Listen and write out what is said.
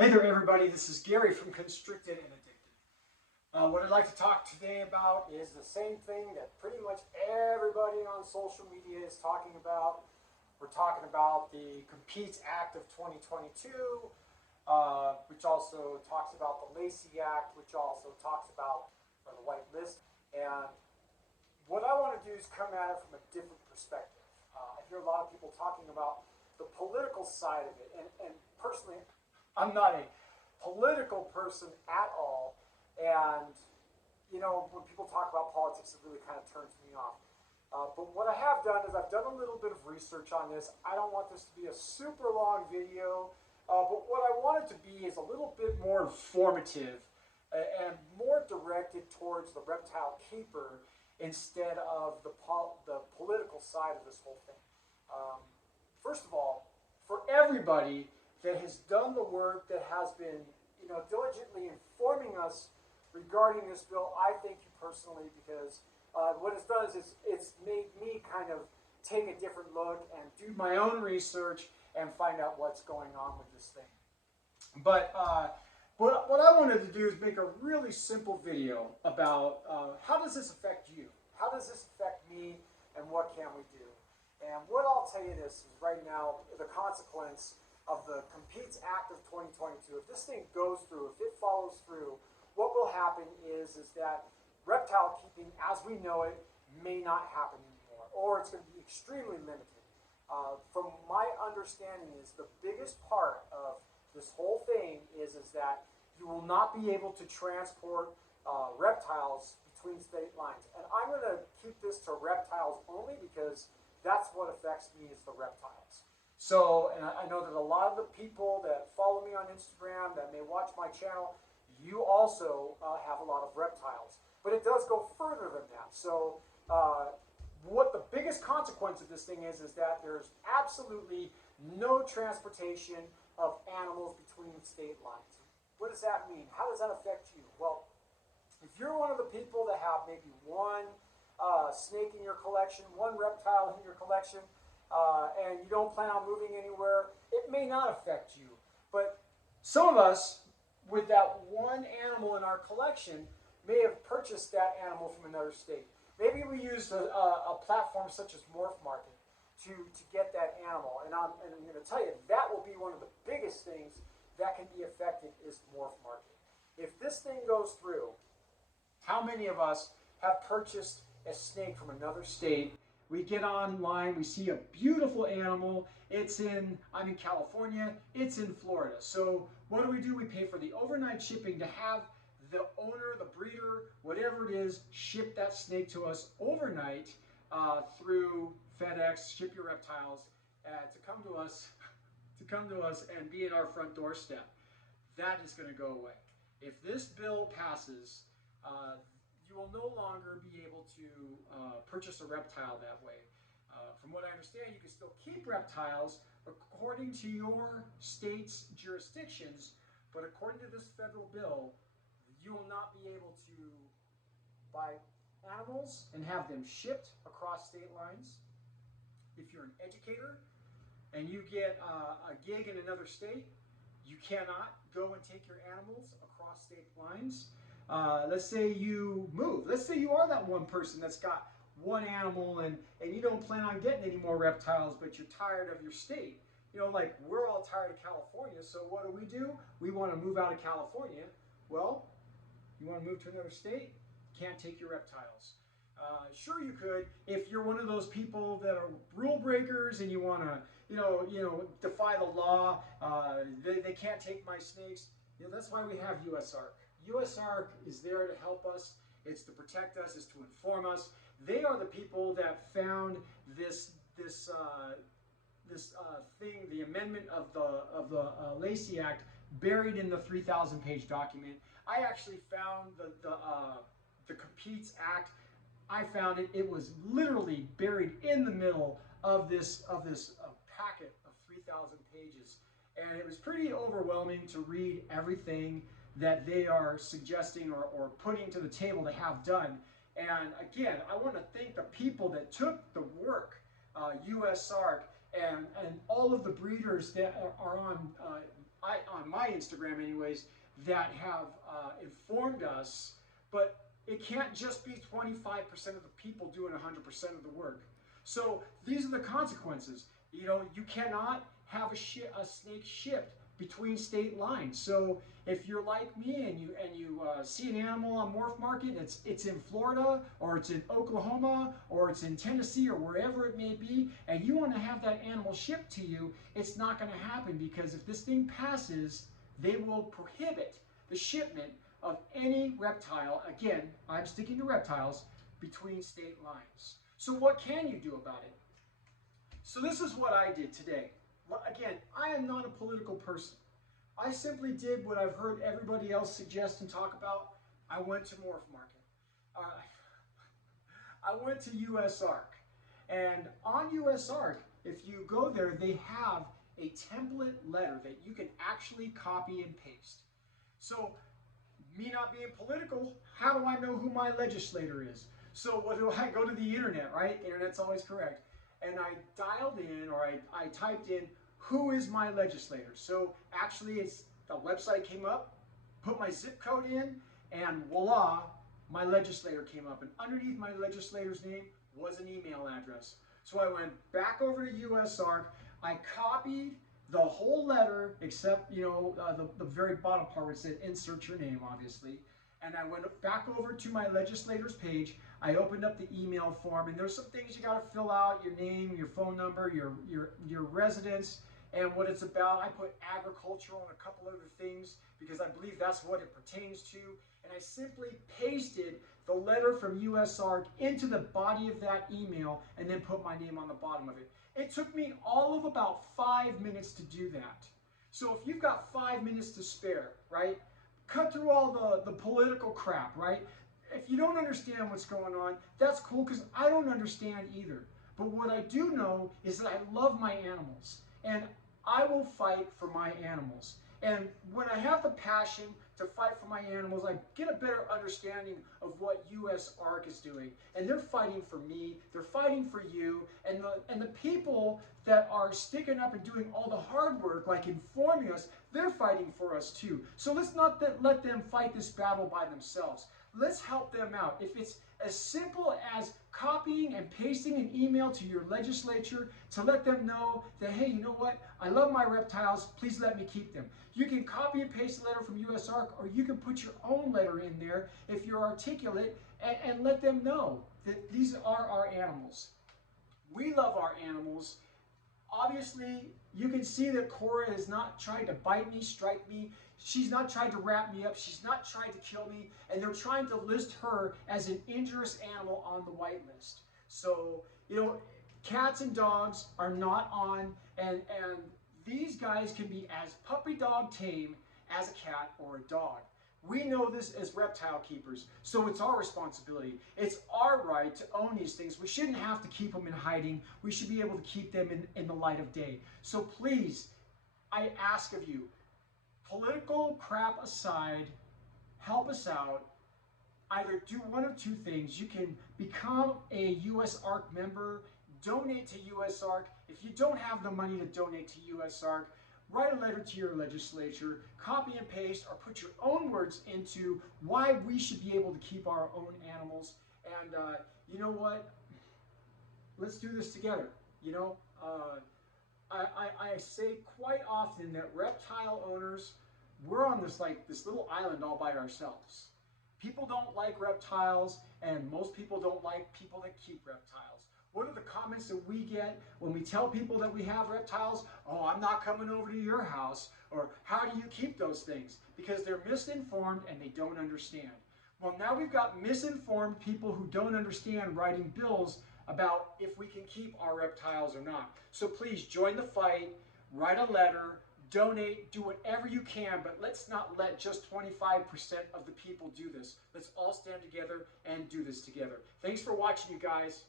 Hey there, everybody. This is Gary from Constricted and Addicted. What I'd like to talk today about is the same thing that pretty much everybody on social media is talking about. We're talking about the Competes Act of 2022, which also talks about the Lacey Act, which also talks about the white list. And what I want to do is come at it from a different perspective. I hear a lot of people talking about the political side of it, and personally, I'm not a political person at all. And when people talk about politics, it really kind of turns me off. But what I have done is I've done a little bit of research on this. I don't want this to be a super long video, but what I want it to be is a little bit more informative and more directed towards the reptile keeper instead of the political side of this whole thing. Um, First of all, for everybody that has done the work, that has been diligently informing us regarding this bill, I thank you personally, because what it's done is it's made me kind of take a different look and do my own research and find out what's going on with this thing. But what I wanted to do is make a really simple video about how does this affect you? How does this affect me? And what can we do? And what I'll tell you this is right now, the consequence of the Competes Act of 2022, if this thing goes through, if it follows through, what will happen is that reptile keeping as we know it may not happen anymore, or it's going to be extremely limited. From my understanding is the biggest part of this whole thing is that you will not be able to transport reptiles between state lines. And I'm going to keep this to reptiles only because that's what affects me is the reptiles. So, and I know that a lot of the people that follow me on Instagram, that may watch my channel, you also have a lot of reptiles. But it does go further than that. So, what the biggest consequence of this thing is that there's absolutely no transportation of animals between state lines. What does that mean? How does that affect you? Well, if you're one of the people that have maybe one snake in your collection, one reptile in your collection, and you don't plan on moving anywhere, it may not affect you. But some of us, with that one animal in our collection, may have purchased that animal from another state. Maybe we used a platform such as Morph Market to get that animal. And I'm going to tell you, that will be one of the biggest things that can be affected is Morph Market. If this thing goes through, how many of us have purchased a snake from another state? We get online, we see a beautiful animal. I'm in California, it's in Florida. So what do? We pay for the overnight shipping to have the owner, the breeder, whatever it is, ship that snake to us overnight through FedEx, Ship Your Reptiles, to come to us, and be at our front doorstep. That is going to go away. If this bill passes, you will no longer be able to purchase a reptile that way. From what I understand, you can still keep reptiles according to your state's jurisdictions, but according to this federal bill, you will not be able to buy animals and have them shipped across state lines. If you're an educator and you get a gig in another state, you cannot go and take your animals across state lines. Let's say you move. Let's say you are that one person that's got one animal and you don't plan on getting any more reptiles, but you're tired of your state. Like we're all tired of California, so what do? We want to move out of California. Well, you want to move to another state? Can't take your reptiles. Sure, you could if you're one of those people that are rule breakers and you want to, defy the law. They can't take my snakes. That's why we have USARK. USARK is there to help us. It's to protect us. It's to inform us. They are the people that found this thing, the amendment of the Lacey Act, buried in the 3,000-page document. I actually found the Competes Act. I found it. It was literally buried in the middle of this packet of 3,000 pages, and it was pretty overwhelming to read everything that they are suggesting or putting to the table to have done. And again, I want to thank the people that took the work, USARK, and all of the breeders that are on on my Instagram anyways, that have informed us, but it can't just be 25% of the people doing 100% of the work. So these are the consequences. You know, you cannot have a snake shipped between state lines. So if you're like me and you see an animal on Morph Market, and it's in Florida, or it's in Oklahoma, or it's in Tennessee, or wherever it may be, and you want to have that animal shipped to you, it's not going to happen, because if this thing passes, they will prohibit the shipment of any reptile, again, I'm sticking to reptiles, between state lines. So what can you do about it? So this is what I did today. Well, again, I am not a political person. I simply did what I've heard everybody else suggest and talk about. I went to Morph Market. I went to USARK. And on USARK, if you go there, they have a template letter that you can actually copy and paste. So, me not being political, how do I know who my legislator is? So what do I go to the internet, right? Internet's always correct. And I dialed in, or I typed in, who is my legislator? So actually the website came up, put my zip code in, and voila, my legislator came up. And underneath my legislator's name was an email address. So I went back over to USARK, I copied the whole letter, except, you know, the very bottom part where it said insert your name, obviously. And I went back over to my legislator's page. I opened up the email form, and there's some things you got to fill out: your name, your phone number, your residence, and what it's about. I put agricultural and a couple other things because I believe that's what it pertains to. And I simply pasted the letter from USARK into the body of that email and then put my name on the bottom of it. It took me all of about 5 minutes to do that. So if you've got 5 minutes to spare, right, cut through all the political crap, right? If you don't understand what's going on, that's cool, because I don't understand either. But what I do know is that I love my animals, and I will fight for my animals. And when I have the passion to fight for my animals, I get a better understanding of what USARK is doing. And they're fighting for me, they're fighting for you, and the people that are sticking up and doing all the hard work, like informing us, they're fighting for us too. So let's not let them fight this battle by themselves. Let's help them out. If it's as simple as copying and pasting an email to your legislature to let them know that, hey, you know what? I love my reptiles. Please let me keep them. You can copy and paste a letter from USARK, or you can put your own letter in there if you're articulate, and let them know that these are our animals. We love our animals. Obviously, you can see that Cora is not trying to bite me, strike me. She's not trying to wrap me up. She's not trying to kill me. And they're trying to list her as an injurious animal on the white list. So, you know, cats and dogs are not on, and these guys can be as puppy dog tame as a cat or a dog. We know this as reptile keepers, so it's our responsibility. It's our right to own these things. We shouldn't have to keep them in hiding. We should be able to keep them in the light of day. So please, I ask of you, political crap aside, help us out. Either do one of two things. You can become a USARK member, donate to USARK. If you don't have the money to donate to USARK, write a letter to your legislature, copy and paste, or put your own words into why we should be able to keep our own animals. And you know what? Let's do this together. You know, I say quite often that reptile owners, we're on this little island all by ourselves. People don't like reptiles, and most people don't like people that keep reptiles. What are the comments that we get when we tell people that we have reptiles? Oh, I'm not coming over to your house. Or how do you keep those things? Because they're misinformed and they don't understand. Well, now we've got misinformed people who don't understand writing bills about if we can keep our reptiles or not. So please join the fight, write a letter, donate, do whatever you can, but let's not let just 25% of the people do this. Let's all stand together and do this together. Thanks for watching, you guys.